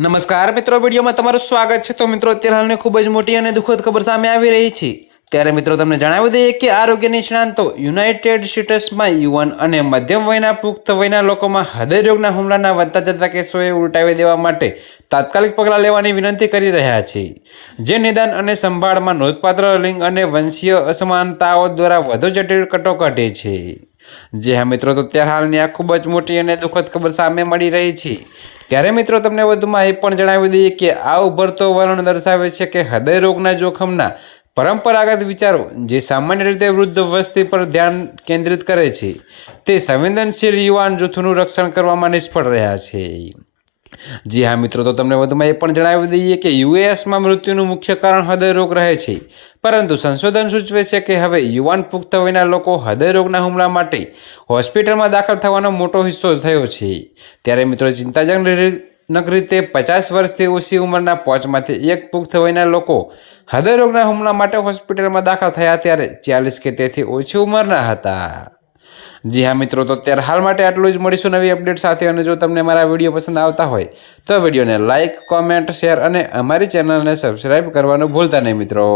નમસ્કાર મિત્રો, વિડીયોમાં તમારું સ્વાગત છે। તો મિત્રો, અત્યારે હાલની ખૂબ જ મોટી અને દુઃખદ ખબર સામે આવી રહી છે। ત્યારે મિત્રો તમને જણાવી દઈએ કે આરોગ્ય નિષ્ણાંતો યુનાઇટેડ સ્ટેટ્સમાં યુવાન અને મધ્યમ વયના પુખ્ત વયના લોકોમાં હૃદયરોગના હુમલાના વધતા જતા કેસોએ ઉલટાવી દેવા માટે તાત્કાલિક પગલાં લેવાની વિનંતી કરી રહ્યા છે, જે નિદાન અને સંભાળમાં નોંધપાત્ર લિંગ અને વંશીય અસમાનતાઓ દ્વારા વધુ જટિલ કટોકટી છે। જે હા મિત્રો, તો અત્યારે હાલની આ ખૂબ જ મોટી અને દુઃખદ ખબર સામે મળી રહી છે। ત્યારે મિત્રો તમને વધુમાં એ પણ જણાવી દઈએ કે આ ઉભરતો વલણ દર્શાવે છે કે હૃદયરોગના જોખમના પરંપરાગત વિચારો, જે સામાન્ય રીતે વૃદ્ધ વસ્તી પર ધ્યાન કેન્દ્રિત કરે છે, તે સંવેદનશીલ યુવાન જૂથનું રક્ષણ કરવામાં નિષ્ફળ રહ્યા છે। જી હા મિત્રો, તો તમને વધુમાં એ પણ જણાવી દઈએ કે યુએસમાં મૃત્યુનું મુખ્ય કારણ હૃદયરોગ રહે છે, પરંતુ સંશોધન સૂચવે છે કે હવે યુવાન પુખ્ત વયના લોકો હૃદયરોગના હુમલા માટે હોસ્પિટલમાં દાખલ થવાનો મોટો હિસ્સો થયો છે। ત્યારે મિત્રો ચિંતાજનક રીતે 50 વર્ષથી ઓછી ઉંમરના 5માંથી 1 પુખ્ત વયના લોકો હૃદયરોગના હુમલા માટે હોસ્પિટલમાં દાખલ થયા ત્યારે 40 કે તેથી ઓછી ઉંમરના હતા। જી હા મિત્રો, તો અત્યારે હાલ માટે આટલું જ। મળીશું નવી અપડેટ સાથે। અને જો તમને મારા વિડીયો પસંદ આવતા હોય તો વિડીયોને લાઇક, કોમેન્ટ, શેર અને અમારી ચેનલને સબસ્ક્રાઈબ કરવાનું ભૂલતા નહીં મિત્રો।